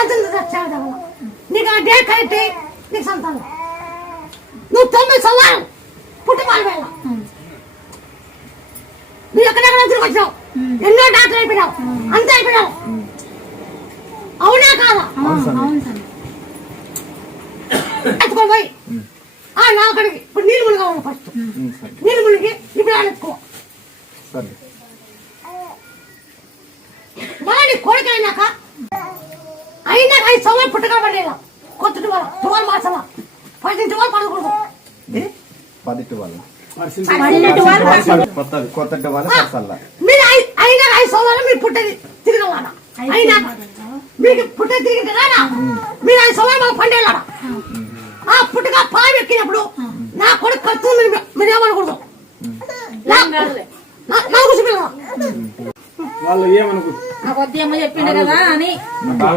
అతను చచ్చావు నీకు ఆ డే కట్టి నీకు సంతానం నువ్వు 9 సంవత్సరాలు పుట్టి మారిపోయావు నువ్వు ఎక్కడెక్కడ తిరిగి వచ్చావు ఎన్నో డాక్టర్ అయిపోయినావు అంత అయిపోయినావు అవునా కాదా ఎత్తుకోబోయి నా అక్కడికి ఇప్పుడు నీళ్ళు మునిగా ఉన్నా ఫస్ట్ నీళ్ళు మునిగి ఇప్పుడు ఎత్తుకో మళ్ళీ నీ కోరిక అయినాక 5 సంవత్సరాలు పుట్టగా పడేలా కొత్త 12 మాసాల 10 పడకూడదు 10 కొత్త మీరు 5 సంవత్సరాలు మీరు పుట్టేది తిరగలాడా అయినా మీకు పుట్టేది తిరిగి రాడా మీరు 5 సంవత్సరాలు పండేలాడా ఆ పుట్టగా పాలు ఎక్కినప్పుడు నా కొడుకు ఖర్చు మీరు ఏమనకూడదు నాకు చూపిల్ల వాళ్ళు ఏమనుకుంటారు చెప్పిండు కదా అని